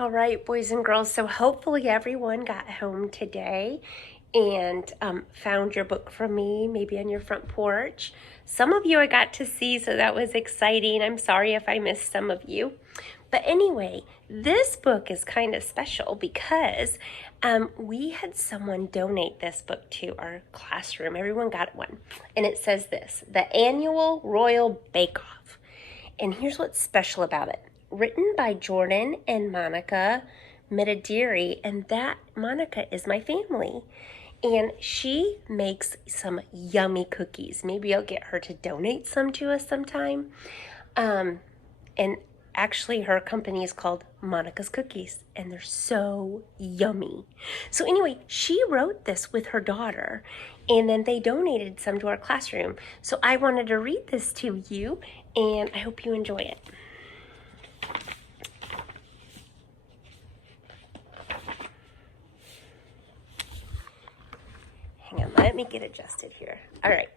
All right, boys and girls, so hopefully everyone got home today and found your book from me, maybe on your front porch. Some of you I got to see, so that was exciting. I'm sorry if I missed some of you. But anyway, this book is kind of special because we had someone donate this book to our classroom. Everyone got one. And it says this, The Annual Royal Bake Off. And here's what's special about it. Written by Jordan and Monica Mitadiri, and that Monica is my family. And she makes some yummy cookies. Maybe I'll get her to donate some to us sometime. And actually her company is called Monica's Cookies, and they're so yummy. So anyway, she wrote this with her daughter, and then they donated some to our classroom. So I wanted to read this to you, and I hope you enjoy it. Hang on, let me get adjusted here. All right.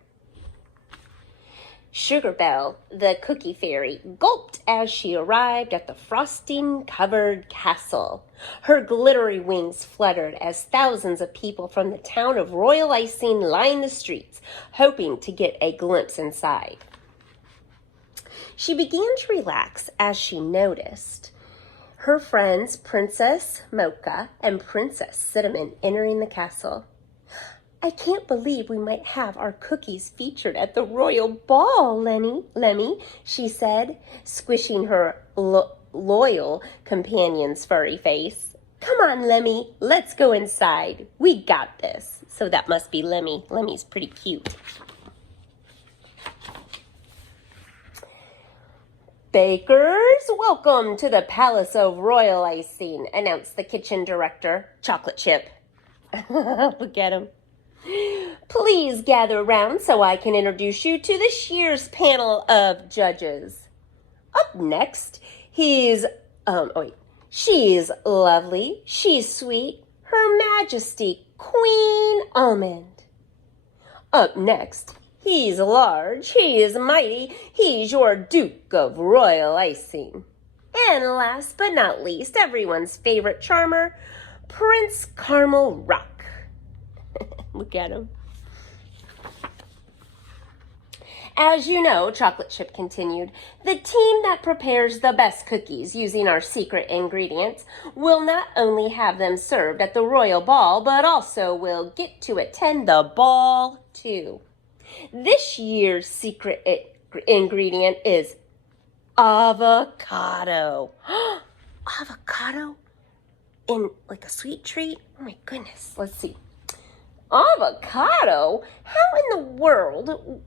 Sugar-Belle, the cookie fairy, gulped as she arrived at the frosting-covered castle. Her glittery wings fluttered as thousands of people from the town of Royal Icing lined the streets, hoping to get a glimpse inside. She began to relax as she noticed her friends Princess Mocha and Princess Cinnamon entering the castle. I can't believe we might have our cookies featured at the royal ball, Lemmy, she said, squishing her loyal companion's furry face. Come on, Lemmy, let's go inside. We got this. So that must be Lemmy. Lemmy's pretty cute. Bakers, welcome to the Palace of Royal Icing, announced the kitchen director, Chocolate Chip. Look at him. Please gather around so I can introduce you to this year's panel of judges. Up next, she's lovely, she's sweet, Her Majesty Queen Almond. Up next, he's large, he is mighty, he's your Duke of Royal Icing. And last but not least, everyone's favorite charmer, Prince Caramel Rock. Look at him. As you know, Chocolate Chip continued, the team that prepares the best cookies using our secret ingredients will not only have them served at the royal ball, but also will get to attend the ball too. This year's secret ingredient is avocado. Avocado in like a sweet treat? Oh my goodness, let's see. Avocado? How in the world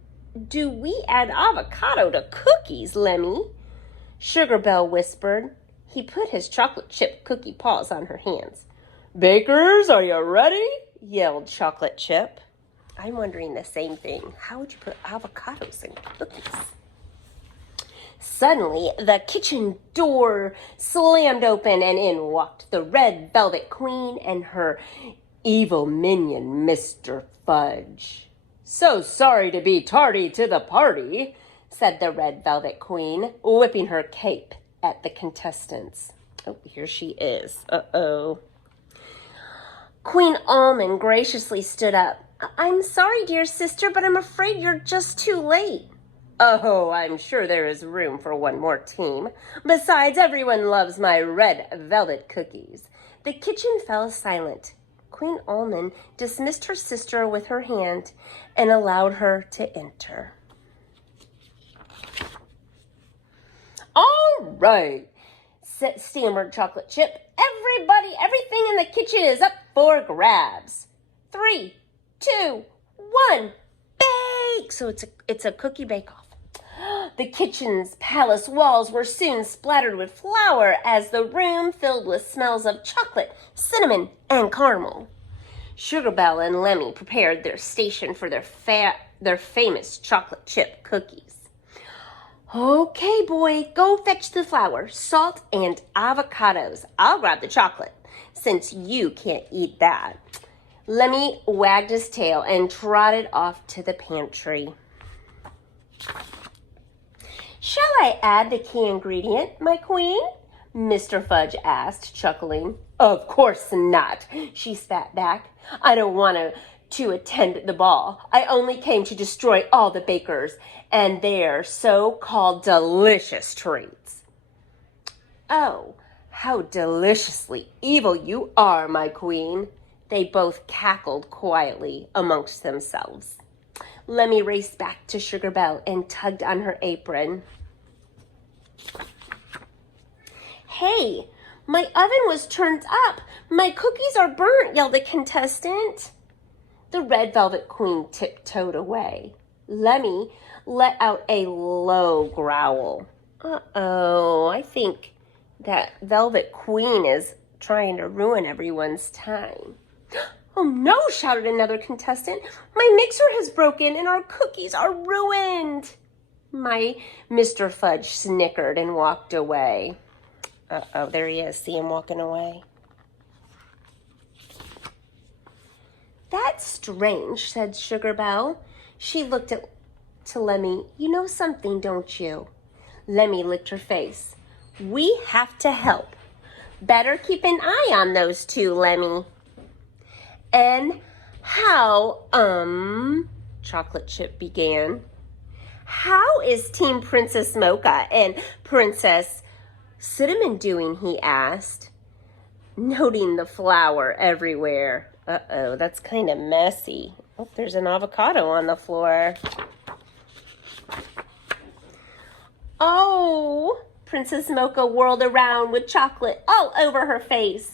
do we add avocado to cookies, Lemmy? Sugar-Belle whispered. He put his chocolate chip cookie paws on her hands. Bakers, are you ready? Yelled Chocolate Chip. I'm wondering the same thing. How would you put avocados in cookies? Suddenly, the kitchen door slammed open and in walked the Red Velvet Queen and her evil minion, Mr. Fudge. So sorry to be tardy to the party, said the Red Velvet Queen, whipping her cape at the contestants. Oh, here she is. Uh-oh. Queen Almond graciously stood up. I'm sorry, dear sister, but I'm afraid you're just too late. Oh, I'm sure there is room for one more team. Besides, everyone loves my red velvet cookies. The kitchen fell silent. Queen Almond dismissed her sister with her hand and allowed her to enter. All right, stammered Chocolate Chip. Everybody, everything in the kitchen is up for grabs. 3, 2, 1, bake! So it's a cookie bake-off. The kitchen's palace walls were soon splattered with flour as the room filled with smells of chocolate, cinnamon, and caramel. Sugar-Belle and Lemmy prepared their station for their famous chocolate chip cookies. Okay, boy, go fetch the flour, salt, and avocados. I'll grab the chocolate, since you can't eat that. Lemmy wagged his tail and trotted off to the pantry. Shall I add the key ingredient, my queen? Mr. Fudge asked, chuckling. Of course not, she spat back. I don't want to attend the ball. I only came to destroy all the bakers and their so-called delicious treats. Oh, how deliciously evil you are, my queen. They both cackled quietly amongst themselves. Lemmy raced back to Sugar Belle and tugged on her apron. Hey, my oven was turned up. My cookies are burnt, yelled a contestant. The Red Velvet Queen tiptoed away. Lemmy let out a low growl. Uh-oh, I think that Velvet Queen is trying to ruin everyone's time. Oh no, shouted another contestant. My mixer has broken and our cookies are ruined. My Mr. Fudge snickered and walked away. Uh-oh, there he is. See him walking away. That's strange, said Sugar Belle. She looked to Lemmy. You know something, don't you? Lemmy licked her face. We have to help. Better keep an eye on those two, Lemmy. And how, Chocolate Chip began. How is Team Princess Mocha and Princess Cinnamon doing, he asked, noting the flour everywhere. Uh-oh, that's kind of messy. Oh, there's an avocado on the floor. Oh, Princess Mocha whirled around with chocolate all over her face.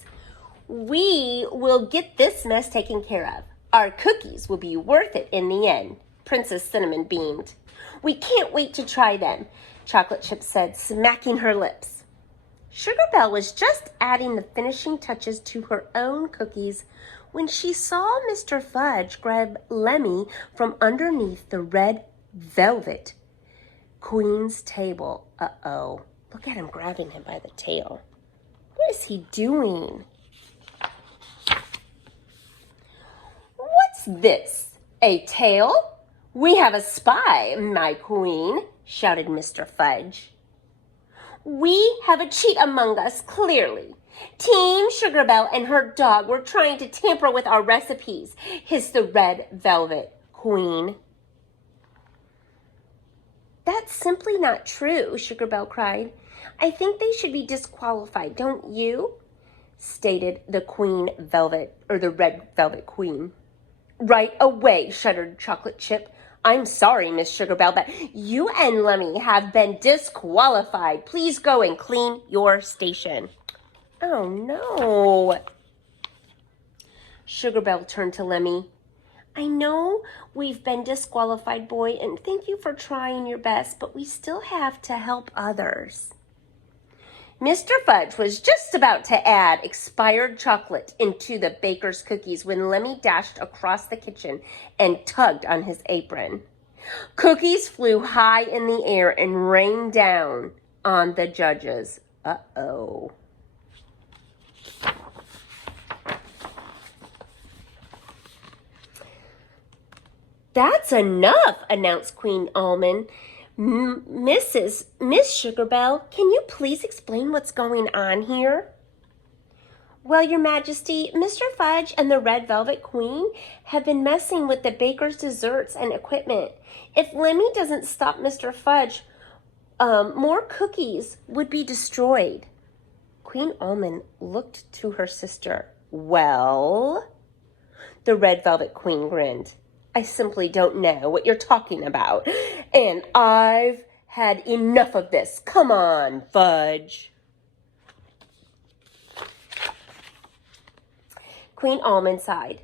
We will get this mess taken care of. Our cookies will be worth it in the end, Princess Cinnamon beamed. We can't wait to try them, Chocolate Chip said, smacking her lips. Sugar Belle was just adding the finishing touches to her own cookies when she saw Mr. Fudge grab Lemmy from underneath the Red Velvet Queen's table. Uh-oh. Look at him grabbing him by the tail. What is he doing? What's this? A tail? We have a spy, my queen, shouted Mr. Fudge. We have a cheat among us, clearly. Team Sugar Belle and her dog were trying to tamper with our recipes, hissed the Red Velvet Queen. That's simply not true, Sugar Belle cried. I think they should be disqualified, don't you? Stated the the Red Velvet Queen. Right away, shuddered Chocolate Chip. I'm sorry, Miss Sugar Belle, but you and Lemmy have been disqualified. Please go and clean your station. Oh, no. Sugar Belle turned to Lemmy. I know we've been disqualified, boy, and thank you for trying your best, but we still have to help others. Mr. Fudge was just about to add expired chocolate into the baker's cookies when Lemmy dashed across the kitchen and tugged on his apron. Cookies flew high in the air and rained down on the judges. Uh-oh. That's enough, announced Queen Almond. Miss Sugar Belle, can you please explain what's going on here? Well, Your Majesty, Mr. Fudge and the Red Velvet Queen have been messing with the baker's desserts and equipment. If Lemmy doesn't stop Mr. Fudge, more cookies would be destroyed. Queen Almond looked to her sister. Well, the Red Velvet Queen grinned. I simply don't know what you're talking about, and I've had enough of this. Come on, Fudge. Queen Almond sighed.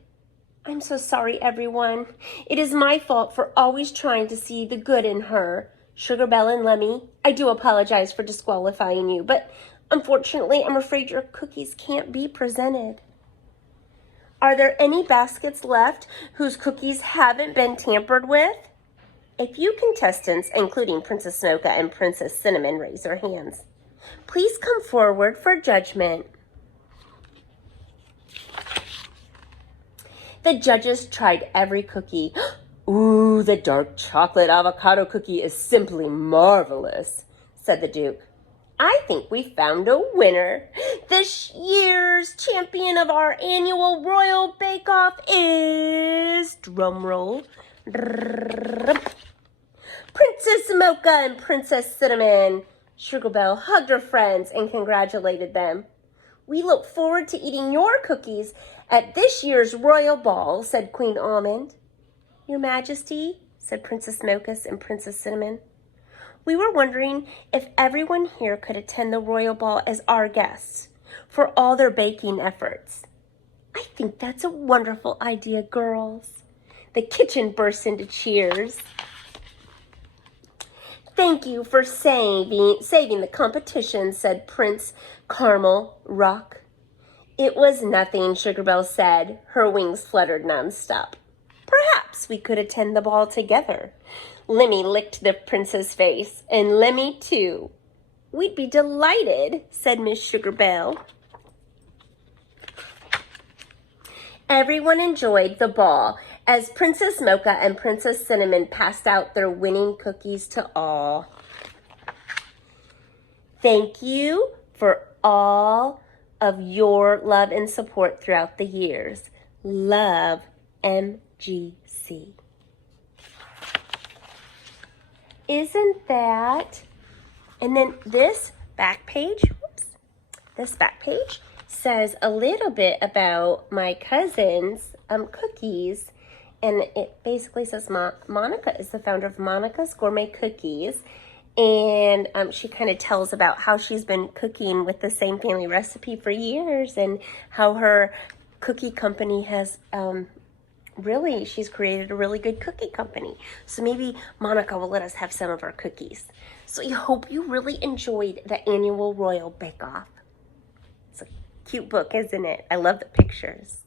I'm so sorry, everyone. It is my fault for always trying to see the good in her. Sugar Belle and Lemmy, I do apologize for disqualifying you, but unfortunately, I'm afraid your cookies can't be presented. Are there any baskets left whose cookies haven't been tampered with? A few contestants, including Princess Mocha and Princess Cinnamon, raised their hands. Please come forward for judgment. The judges tried every cookie. Ooh, the dark chocolate avocado cookie is simply marvelous, said the Duke. I think we found a winner. This year's champion of our annual Royal Bake Off is, drumroll, Princess Mocha and Princess Cinnamon. Sugar Belle hugged her friends and congratulated them. We look forward to eating your cookies at this year's royal ball, said Queen Almond. Your Majesty, said Princess Mocha and Princess Cinnamon. We were wondering if everyone here could attend the royal ball as our guests for all their baking efforts. I think that's a wonderful idea, girls. The kitchen burst into cheers. Thank you for saving the competition, said Prince Caramel Rock. It was nothing, Sugar Belle said. Her wings fluttered nonstop. Perhaps we could attend the ball together. Lemmy licked the prince's face, and Lemmy too. We'd be delighted, said Miss Sugar Belle. Everyone enjoyed the ball as Princess Mocha and Princess Cinnamon passed out their winning cookies to all. Thank you for all of your love and support throughout the years. Love, MGC. Isn't that? And then this back page, says a little bit about my cousin's cookies. And it basically says Monica is the founder of Monica's Gourmet Cookies. And she kind of tells about how she's been cooking with the same family recipe for years and how her cookie company has she's created a really good cookie company. So maybe Monica will let us have some of our cookies. So I hope you really enjoyed the annual Royal Bake Off. It's a cute book, isn't it? I love the pictures.